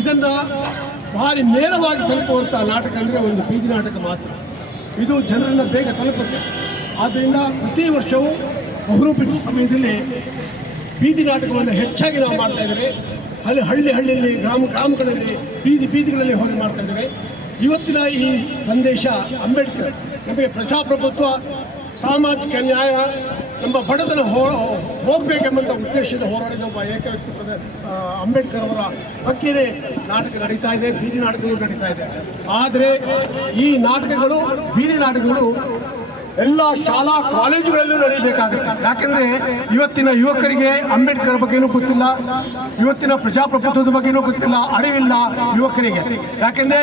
ಇದನ್ನು ಭಾರಿ ನೇರವಾಗಿ ತಲುಪುವಂಥ ನಾಟಕ ಅಂದರೆ ಒಂದು ಬೀದಿ ನಾಟಕ ಮಾತ್ರ. ಇದು ಜನರನ್ನು ಬೇಗ ತಲುಪುತ್ತೆ. ಆದ್ದರಿಂದ ಪ್ರತಿ ವರ್ಷವೂ ಬಹುರೂಪಿ ಸಮಯದಲ್ಲಿ ಬೀದಿ ನಾಟಕವನ್ನು ಹೆಚ್ಚಾಗಿ ನಾವು ಮಾಡ್ತಾ ಇದ್ದೇವೆ. ಹಳ್ಳಿಯಲ್ಲಿ ಗ್ರಾಮಗಳಲ್ಲಿ ಬೀದಿಗಳಲ್ಲಿ ಹೋಗಿ ಮಾಡ್ತಾ ಇದ್ದೇವೆ. ಇವತ್ತಿನ ಈ ಸಂದೇಶ ಅಂಬೇಡ್ಕರ್ ನಮಗೆ ಪ್ರಜಾಪ್ರಭುತ್ವ, ಸಾಮಾಜಿಕ ನ್ಯಾಯ, ನಮ್ಮ ಬಡತನ ಹೋಗಬೇಕೆಂಬಂಥ ಉದ್ದೇಶದ ಹೋರಾಡಿದ ಒಬ್ಬ ಏಕವ್ಯಕ್ತಿ ಅಂಬೇಡ್ಕರ್ ಅವರ ಬಗ್ಗೆನೇ ನಾಟಕ ನಡೀತಾ ಇದೆ, ಬೀದಿ ನಾಟಕಗಳು ನಡೀತಾ ಇದೆ. ಆದರೆ ಈ ನಾಟಕಗಳು, ಬೀದಿ ನಾಟಕಗಳು ಎಲ್ಲ ಶಾಲಾ ಕಾಲೇಜುಗಳಲ್ಲೂ ನಡೀಬೇಕಾಗುತ್ತೆ. ಯಾಕೆಂದರೆ ಇವತ್ತಿನ ಯುವಕರಿಗೆ ಅಂಬೇಡ್ಕರ್ ಬಗ್ಗೆನೂ ಗೊತ್ತಿಲ್ಲ, ಇವತ್ತಿನ ಪ್ರಜಾಪ್ರಭುತ್ವದ ಬಗ್ಗೆನೂ ಗೊತ್ತಿಲ್ಲ, ಅರಿವಿಲ್ಲ ಯುವಕರಿಗೆ. ಯಾಕೆಂದರೆ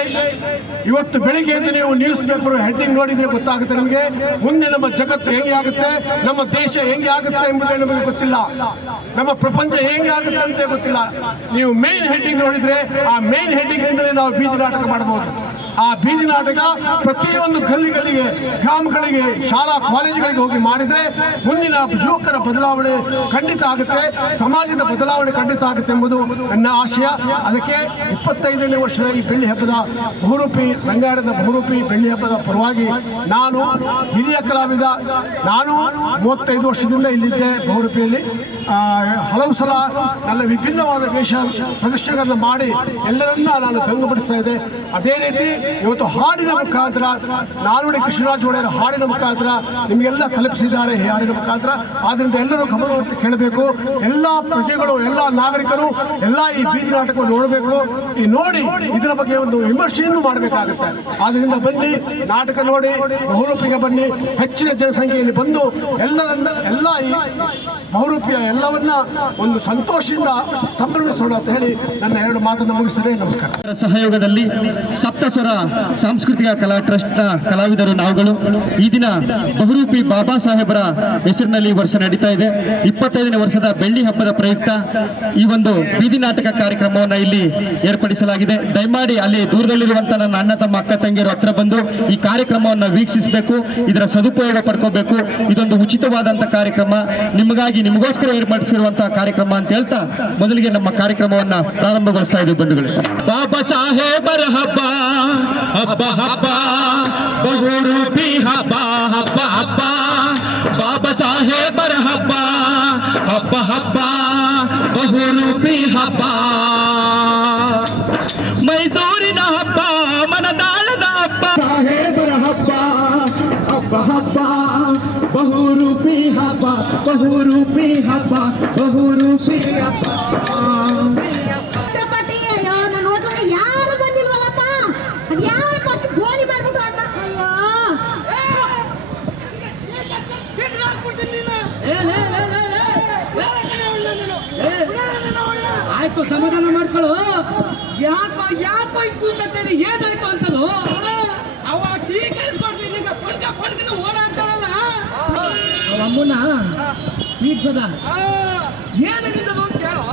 ಇವತ್ತು ಬೆಳಿಗ್ಗೆ ಎದ್ದು ನೀವು ನ್ಯೂಸ್ ಪೇಪರ್ ಹೆಡ್ಡಿಂಗ್ ನೋಡಿದರೆ ಗೊತ್ತಾಗುತ್ತೆ ನಮಗೆ ಮುಂದೆ ನಮ್ಮ ಜಗತ್ತು ಹೇಗೆ ಆಗುತ್ತೆ, ನಮ್ಮ ದೇಶ ಹೇಗೆ ಆಗುತ್ತೆ ಎಂಬುದೇ ನಮಗೆ ಗೊತ್ತಿಲ್ಲ, ನಮ್ಮ ಪ್ರಪಂಚ ಹೇಗೆ ಆಗುತ್ತೆ ಅಂತ ಗೊತ್ತಿಲ್ಲ. ನೀವು ಮೇನ್ ಹೆಡ್ಡಿಂಗ್ ನೋಡಿದರೆ ಆ ಮೇನ್ ಹೆಡ್ಡಿಂಗ್ನಿಂದಲೇ ನಾವು ಬೀದಿ ನಾಟಕ ಮಾಡಬಹುದು. ಆ ಬೀದಿ ನಾಟಕ ಪ್ರತಿಯೊಂದು ಗಲ್ಲಿಗಳಿಗೆ, ಗ್ರಾಮಗಳಿಗೆ, ಶಾಲಾ ಕಾಲೇಜುಗಳಿಗೆ ಹೋಗಿ ಮಾಡಿದರೆ ಮುಂದಿನ ಯುವಕರ ಬದಲಾವಣೆ ಖಂಡಿತ ಆಗುತ್ತೆ, ಸಮಾಜದ ಬದಲಾವಣೆ ಖಂಡಿತ ಆಗುತ್ತೆ ಎಂಬುದು ನನ್ನ ಆಶಯ. ಅದಕ್ಕೆ 25ನೇ ವರ್ಷದ ಈ ಬೆಳ್ಳಿ ಹಬ್ಬದ ಬಹುರೂಪಿ, ರಂಗಾಯಣದ ಬಹುರೂಪಿ ಬೆಳ್ಳಿ ಹಬ್ಬದ ಪರವಾಗಿ ನಾನು ಹಿರಿಯ ಕಲಾವಿದ, ನಾನು 35 ವರ್ಷದಿಂದ ಇಲ್ಲಿದ್ದೆ ಬಹುರೂಪಿಯಲ್ಲಿ. ಹಲವು ಸಲ ನನ್ನ ವಿಭಿನ್ನವಾದ ವೇಷ ಪ್ರದರ್ಶನಗಳನ್ನು ಮಾಡಿ ಎಲ್ಲರನ್ನ ನಾನು ಭಂಗಪಡಿಸ್ತಾ ಇದ್ದೆ. ಅದೇ ರೀತಿ ಇವತ್ತು ಹಾಡಿನ ಮುಖಾಂತರ ನಾಲ್ವಡಿ ಕೃಷ್ಣರಾಜ ಒಡೆಯರ ಹಾಡಿನ ಮುಖಾಂತರ ನಿಮಗೆಲ್ಲ ತಲುಪಿಸಿದ್ದಾರೆ ಈ ಹಾಡಿನ ಮುಖಾಂತರ. ಆದ್ದರಿಂದ ಎಲ್ಲರೂ ಗಮನವಿಟ್ಟು ಕೇಳಬೇಕು. ಎಲ್ಲ ಪ್ರಜೆಗಳು, ಎಲ್ಲ ನಾಗರಿಕರು ಎಲ್ಲ ಈ ಬೀದಿ ನಾಟಕವನ್ನು ನೋಡಬೇಕು. ಈ ನೋಡಿ ಇದರ ಬಗ್ಗೆ ಒಂದು ವಿಮರ್ಶೆಯನ್ನು ಮಾಡಬೇಕಾಗುತ್ತೆ. ಆದ್ದರಿಂದ ಬನ್ನಿ, ನಾಟಕ ನೋಡಿ, ಬಹುರೂಪಿಗೆ ಬನ್ನಿ, ಹೆಚ್ಚಿನ ಜನಸಂಖ್ಯೆಯಲ್ಲಿ ಬಂದು ಎಲ್ಲ ಈ ಬಹುರೂಪಿಯ ಎಲ್ಲವನ್ನ ಒಂದು ಸಂತೋಷದಿಂದ ಸಂಭ್ರಮಿಸೋಣ ಅಂತ ಹೇಳಿ ನನ್ನ 2 ಮಾತನ್ನು ಮುಗಿಸ್ತೇನೆ. ನಮಸ್ಕಾರ. ಸಹಯೋಗದಲ್ಲಿ ಸಪ್ತಸ್ವರ ಸಾಂಸ್ಕೃತಿಕ ಕಲಾ ಟ್ರಸ್ಟ್ ಕಲಾವಿದರು ನಾವುಗಳು ಈ ದಿನ ಬಹುರೂಪಿ ಬಾಬಾ ಸಾಹೇಬರ ಹೆಸರಿನಲ್ಲಿ ವರ್ಷ ನಡೀತಾ ಇದೆ. 25ನೇ ವರ್ಷದ ಬೆಳ್ಳಿ ಹಬ್ಬದ ಪ್ರಯುಕ್ತ ಈ ಒಂದು ಬೀದಿ ನಾಟಕ ಕಾರ್ಯಕ್ರಮವನ್ನು ಇಲ್ಲಿ ಏರ್ಪಡಿಸಲಾಗಿದೆ. ದಯಮಾಡಿ ಅಲ್ಲಿ ದೂರದಲ್ಲಿರುವಂತಹ ನನ್ನ ಅಣ್ಣ ತಮ್ಮ ಅಕ್ಕ ತಂಗಿಯರು ಹತ್ರ ಬಂದು ಈ ಕಾರ್ಯಕ್ರಮವನ್ನು ವೀಕ್ಷಿಸಬೇಕು, ಇದರ ಸದುಪಯೋಗ ಪಡ್ಕೋಬೇಕು. ಇದೊಂದು ಉಚಿತವಾದಂತಹ ಕಾರ್ಯಕ್ರಮ, ನಿಮಗೋಸ್ಕರ ಏರ್ಪಡಿಸಿರುವಂತಹ ಕಾರ್ಯಕ್ರಮ ಅಂತ ಹೇಳ್ತಾ ಮೊದಲಿಗೆ ನಮ್ಮ ಕಾರ್ಯಕ್ರಮವನ್ನ ಪ್ರಾರಂಭಗೊಳಿಸ್ತಾ ಇದ್ದೀವಿ ಬಂಧುಗಳೇ. ಬಾಬಾ ಸಾಹೇಬರ ಹಬ್ಬ ಹಬ್ಬ ಹಬ್ಬ, ಬಹುರೂಪಿ ಹಬ್ಬ ಹಬ್ಬ ಹಬ್ಬ, ಬಾಬಾ ಸಾಹೇಬರ ಹಬ್ಬ ಹಬ್ಬ ಹಬ್ಬ, ಬಹುರೂಪಿ ಹಬ್ಬ, ಮೈಸೂರಿನ ಹಬ್ಬ, ಮನದಾಳದ ಹಬ್ಬ, ಸಾಹೇಬರ ಹಬ್ಬ ಹಬ್ಬ ಹಬ್ಬ, ಬಹುರೂಪಿ ಹಬ್ಬ, ಬಹುರೂಪಿ ಹಬ್ಬ, ಬಹುರೂಪಿ ಹಬ್ಬ. ಯಾರು ಬಂದಿಲ್ವಲ್ಲಪ್ಪ, ಅದು ಯಾವ ಫಸ್ಟ್ ಗೋಲಿ ಮಾಡ್ಬಿಟ್ಟು ಅಣ್ಣ. ಆಯ್ತು, ಸಮಾಧಾನ ಮಾಡ್ಕೊಳ್ಳು. ಯಾಕೋ ಕೂತಂತೇಳಿ ಏನಾಯ್ತು ಅಂತದು ಅವ ಟೀ ಕಳಿಸ್ಕೊಡ್ತೀನಿ, ಪಡ್ಕಿನ ಓಡಾಡ್ತಾಳಲ್ಲ ಅಮ್ಮನ ಪೀಡ್ಸದ ಏನಿದ್ದದು ಅಂತ ಹೇಳೋ.